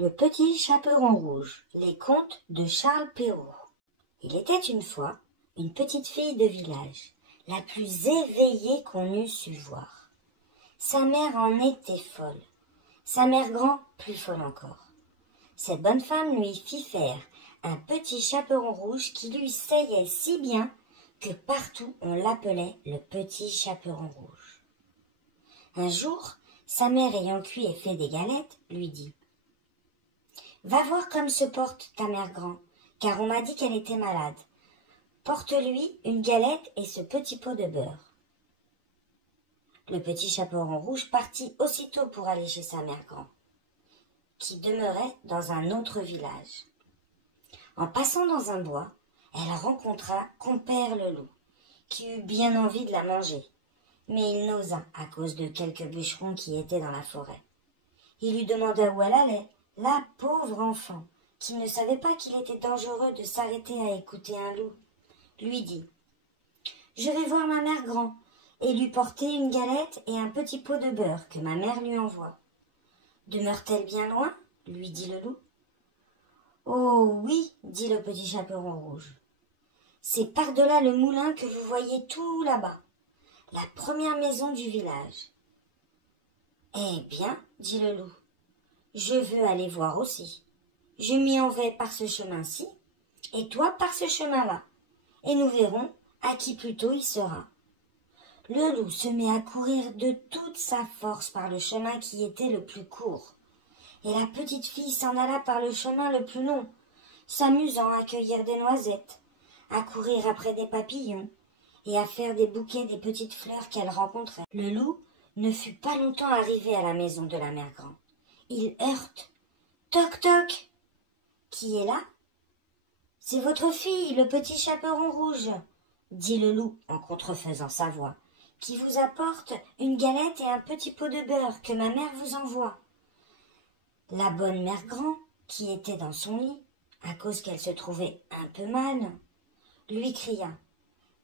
Le petit chaperon rouge, les contes de Charles Perrault. Il était une fois une petite fille de village, la plus éveillée qu'on eût su voir. Sa mère en était folle, sa mère grand plus folle encore. Cette bonne femme lui fit faire un petit chaperon rouge qui lui seyait si bien que partout on l'appelait le petit chaperon rouge. Un jour, sa mère ayant cuit et fait des galettes, lui dit: Va voir comme se porte ta mère grand, car on m'a dit qu'elle était malade. Porte-lui une galette et ce petit pot de beurre. Le petit chaperon rouge partit aussitôt pour aller chez sa mère grand, qui demeurait dans un autre village. En passant dans un bois, elle rencontra compère le loup, qui eut bien envie de la manger, mais il n'osa à cause de quelques bûcherons qui étaient dans la forêt. Il lui demanda où elle allait. La pauvre enfant, qui ne savait pas qu'il était dangereux de s'arrêter à écouter un loup, lui dit: Je vais voir ma mère grand et lui porter une galette et un petit pot de beurre que ma mère lui envoie. Demeure-t-elle bien loin? Lui dit le loup. Oh oui, dit le petit chaperon rouge. C'est par-delà le moulin que vous voyez tout là-bas, la première maison du village. Eh bien, dit le loup, je veux aller voir aussi. Je m'y en vais par ce chemin-ci, et toi par ce chemin-là, et nous verrons à qui plus tôt il sera. Le loup se met à courir de toute sa force par le chemin qui était le plus court, et la petite fille s'en alla par le chemin le plus long, s'amusant à cueillir des noisettes, à courir après des papillons, et à faire des bouquets des petites fleurs qu'elle rencontrait. Le loup ne fut pas longtemps arrivé à la maison de la mère grand. Il heurte. Toc toc. Qui est là? C'est votre fille, le petit chaperon rouge, dit le loup en contrefaisant sa voix, qui vous apporte une galette et un petit pot de beurre que ma mère vous envoie. La bonne mère grand, qui était dans son lit, à cause qu'elle se trouvait un peu mal, lui cria: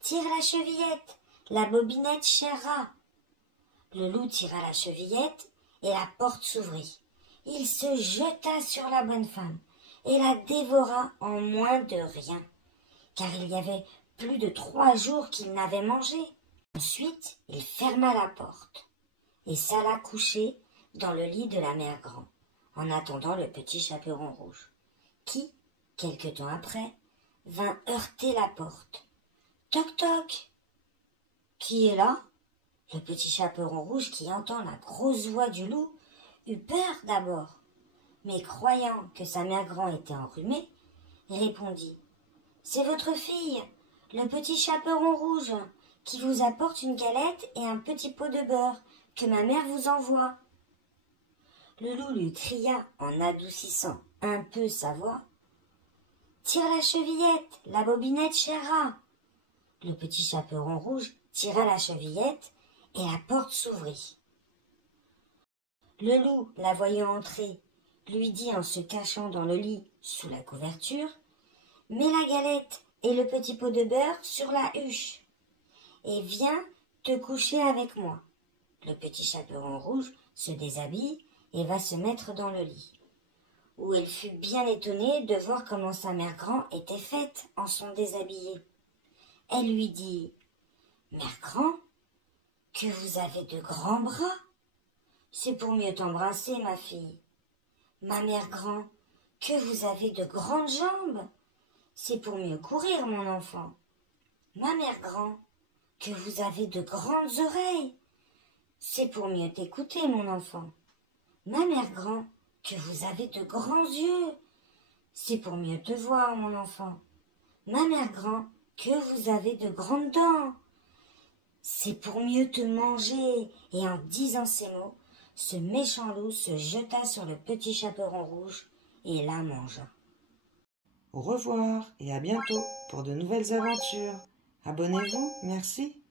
Tire la chevillette, la bobinette chère. Le loup tira la chevillette et la porte s'ouvrit. Il se jeta sur la bonne femme et la dévora en moins de rien, car il y avait plus de 3 jours qu'il n'avait mangé. Ensuite, il ferma la porte et s'alla coucher dans le lit de la mère grand, en attendant le petit chaperon rouge, qui, quelque temps après, vint heurter la porte. Toc toc. Qui est là? Le petit chaperon rouge, qui entend la grosse voix du loup, eut peur d'abord, mais croyant que sa mère grand était enrhumée, répondit: C'est votre fille, le petit chaperon rouge, qui vous apporte une galette et un petit pot de beurre que ma mère vous envoie. Le loup lui cria en adoucissant un peu sa voix: Tire la chevillette, la bobinette chère. Le petit chaperon rouge tira la chevillette et la porte s'ouvrit. Le loup, la voyant entrer, lui dit en se cachant dans le lit sous la couverture: Mets la galette et le petit pot de beurre sur la huche et viens te coucher avec moi. Le petit chaperon rouge se déshabille et va se mettre dans le lit, où il fut bien étonné de voir comment sa mère grand était faite en son déshabillé. Elle lui dit: Mère grand, que vous avez de grands bras. C'est pour mieux t'embrasser, ma fille. Ma mère grand, que vous avez de grandes jambes. C'est pour mieux courir, mon enfant. Ma mère grand, que vous avez de grandes oreilles. C'est pour mieux t'écouter, mon enfant. Ma mère grand, que vous avez de grands yeux. C'est pour mieux te voir, mon enfant. Ma mère grand, que vous avez de grandes dents. C'est pour mieux te manger. Et en disant ces mots, ce méchant loup se jeta sur le petit chaperon rouge et la mangea. Au revoir et à bientôt pour de nouvelles aventures. Abonnez-vous, merci.